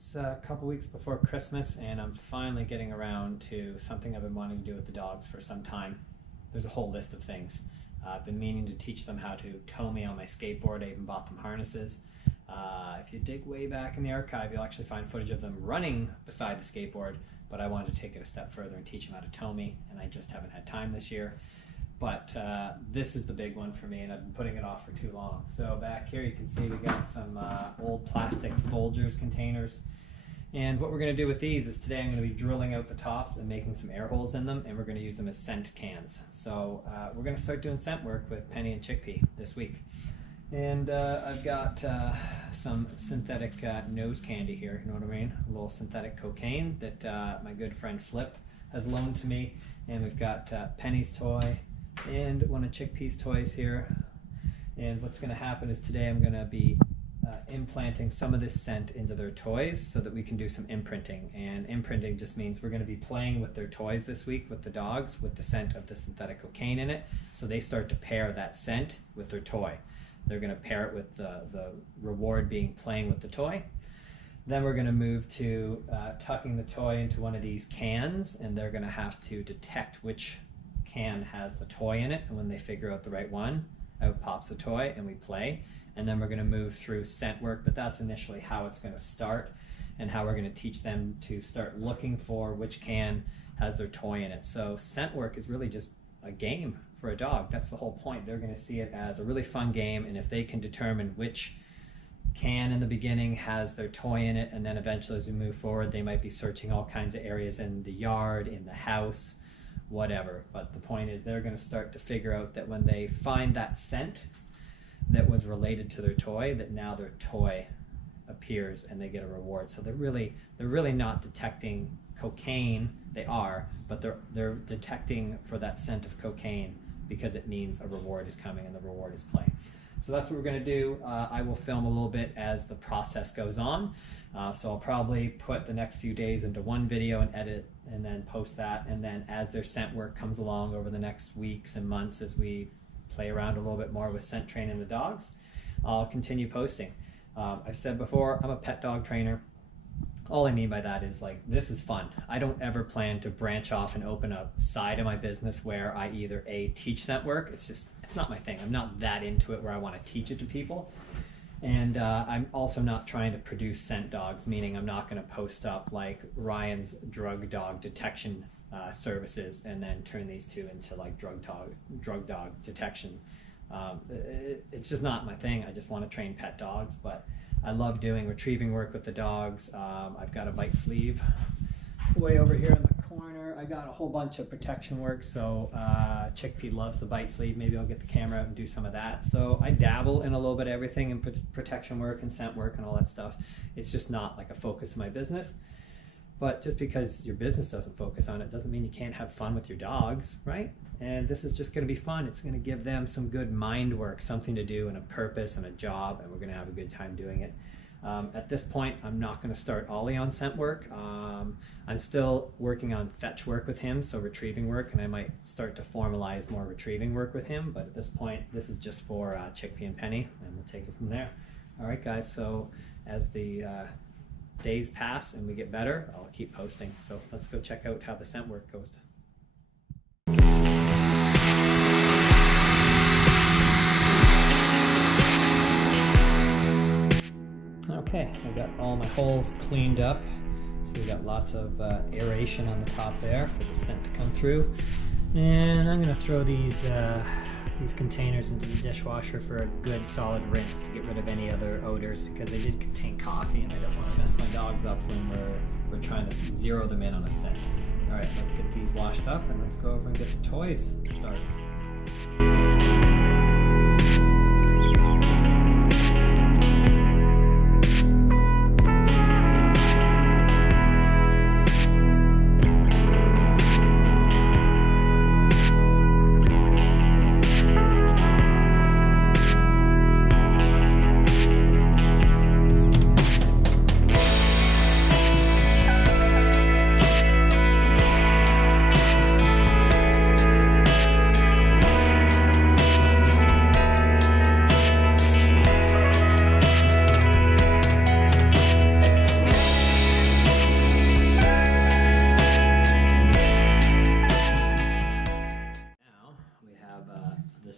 It's a couple weeks before Christmas and I'm finally getting around to something I've been wanting to do with the dogs for some time. There's a whole list of things. I've been meaning to teach them how to tow me on my skateboard. I even bought them harnesses. If you dig way back in the archive, you'll actually find footage of them running beside the skateboard, but I wanted to take it a step further and teach them how to tow me, and I just haven't had time this year. But this is the big one for me, and I've been putting it off for too long. So back here you can see we got some old plastic Folgers containers. And what we're going to do with these is today I'm going to be drilling out the tops and making some air holes in them, and we're going to use them as scent cans. So we're going to start doing scent work with Penny and Chickpea this week. And I've got some synthetic nose candy here, you know what I mean? A little synthetic cocaine that my good friend Flip has loaned to me. And we've got Penny's toy and one of Chickpea's toys here. And what's going to happen is today I'm going to be implanting some of this scent into their toys so that we can do some imprinting. And imprinting just means we're going to be playing with their toys this week with the dogs with the scent of the synthetic cocaine in it, so they start to pair that scent with their toy. They're going to pair it with the reward being playing with the toy. Then we're going to move to tucking the toy into one of these cans, and they're going to have to detect which can has the toy in it, and when they figure out the right one, out pops the toy and we play. And then we're going to move through scent work, but that's initially how it's going to start and how we're going to teach them to start looking for which can has their toy in it. So scent work is really just a game for a dog. That's the whole point. They're going to see it as a really fun game, and if they can determine which can in the beginning has their toy in it, and then eventually as we move forward they might be searching all kinds of areas in the yard, in the house, whatever. But the point is they're going to start to figure out that when they find that scent that was related to their toy, that now their toy appears and they get a reward. So they're really not detecting cocaine. They are, but they're detecting for that scent of cocaine because it means a reward is coming and the reward is play. So that's what we're going to do. I will film a little bit as the process goes on. So I'll probably put the next few days into one video and edit and then post that. And then as their scent work comes along over the next weeks and months, as we play around a little bit more with scent training the dogs, I'll continue posting. I've said before, I'm a pet dog trainer. All I mean by that is, like, this is fun. I don't ever plan to branch off and open a side of my business where I either teach scent work. It's not my thing. I'm not that into it where I want to teach it to people. And I'm also not trying to produce scent dogs, meaning I'm not going to post up like Ryan's drug dog detection services and then turn these two into like drug dog detection. It's just not my thing. I just want to train pet dogs, but I love doing retrieving work with the dogs. I've got a bite sleeve way over here in the corner. I got a whole bunch of protection work, so Chickpea loves the bite sleeve. Maybe I'll get the camera out and do some of that. So I dabble in a little bit of everything in protection work and scent work and all that stuff. It's just not like a focus of my business. But just because your business doesn't focus on it doesn't mean you can't have fun with your dogs, right? And this is just going to be fun. It's going to give them some good mind work, something to do and a purpose and a job, and we're going to have a good time doing it. At this point, I'm not going to start Ollie on scent work. I'm still working on fetch work with him, so retrieving work, and I might start to formalize more retrieving work with him. But at this point, this is just for Chickpea and Penny, and we'll take it from there. All right, guys, so as the days pass and we get better, I'll keep posting. So let's go check out how the scent work goes. Okay, I got all my holes cleaned up. So we got lots of aeration on the top there for the scent to come through. And I'm gonna throw these containers into the dishwasher for a good solid rinse to get rid of any other odors, because they did contain coffee and I don't want to mess my dogs up when we're trying to zero them in on a scent. Alright, let's get these washed up and let's go over and get the toys started.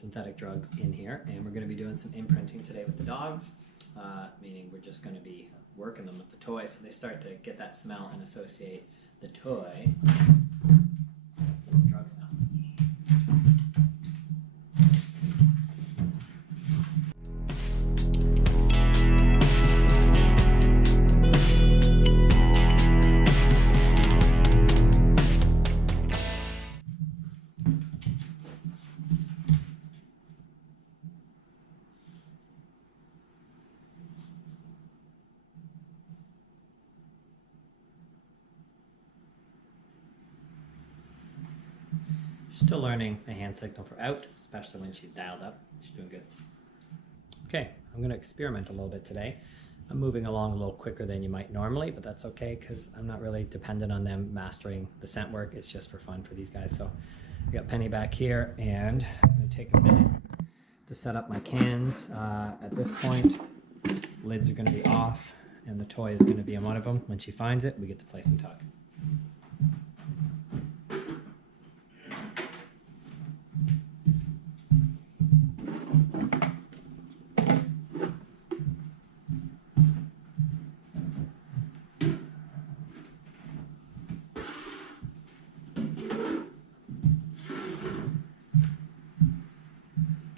synthetic drugs in here, and we're going to be doing some imprinting today with the dogs, meaning we're just going to be working them with the toy so they start to get that smell and associate the toy with the drug smell. Still learning the hand signal for out, especially when she's dialed up. She's doing good. Okay, I'm going to experiment a little bit today. I'm moving along a little quicker than you might normally, but that's okay because I'm not really dependent on them mastering the scent work. It's just for fun for these guys. So I got Penny back here, and I'm going to take a minute to set up my cans. At this point, lids are going to be off, and the toy is going to be in one of them. When she finds it, we get to play some tug.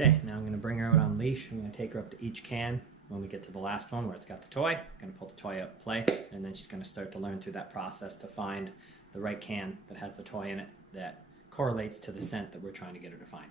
Okay, now I'm going to bring her out on leash. I'm going to take her up to each can. When we get to the last one where it's got the toy, I'm going to pull the toy out, play, and then she's going to start to learn through that process to find the right can that has the toy in it that correlates to the scent that we're trying to get her to find.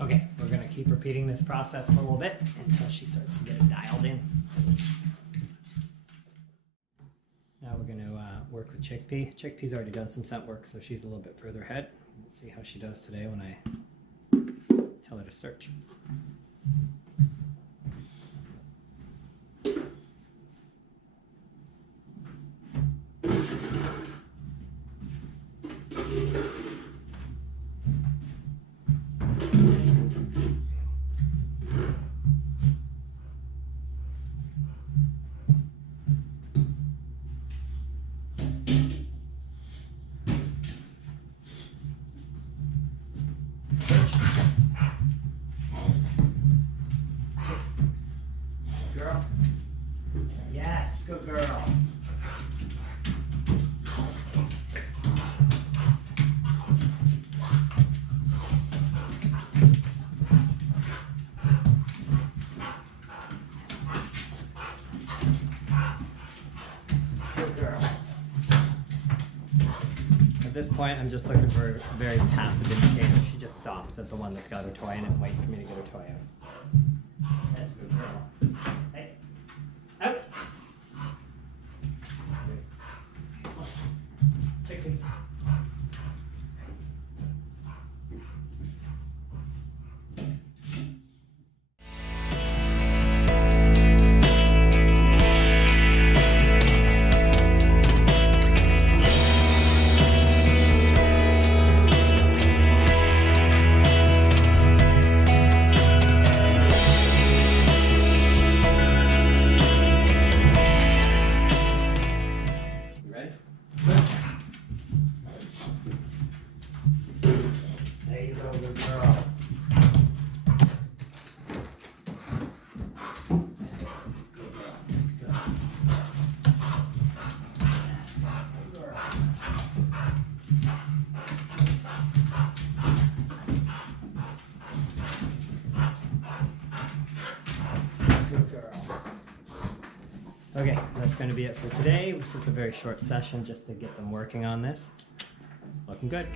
Okay, we're going to keep repeating this process for a little bit until she starts to get it dialed in. Now we're going to work with Chickpea. Chickpea's already done some scent work, so she's a little bit further ahead. Let's see how she does today when I tell her to search. Girl. Yes, good girl. Good girl. At this point, I'm just looking for a very passive indicator. She just stops at the one that's got her toy in it and waits for me to get her toy out. That's a good girl. Hey, out. Take it. Okay, that's going to be it for today. It was just a very short session just to get them working on this. Looking good.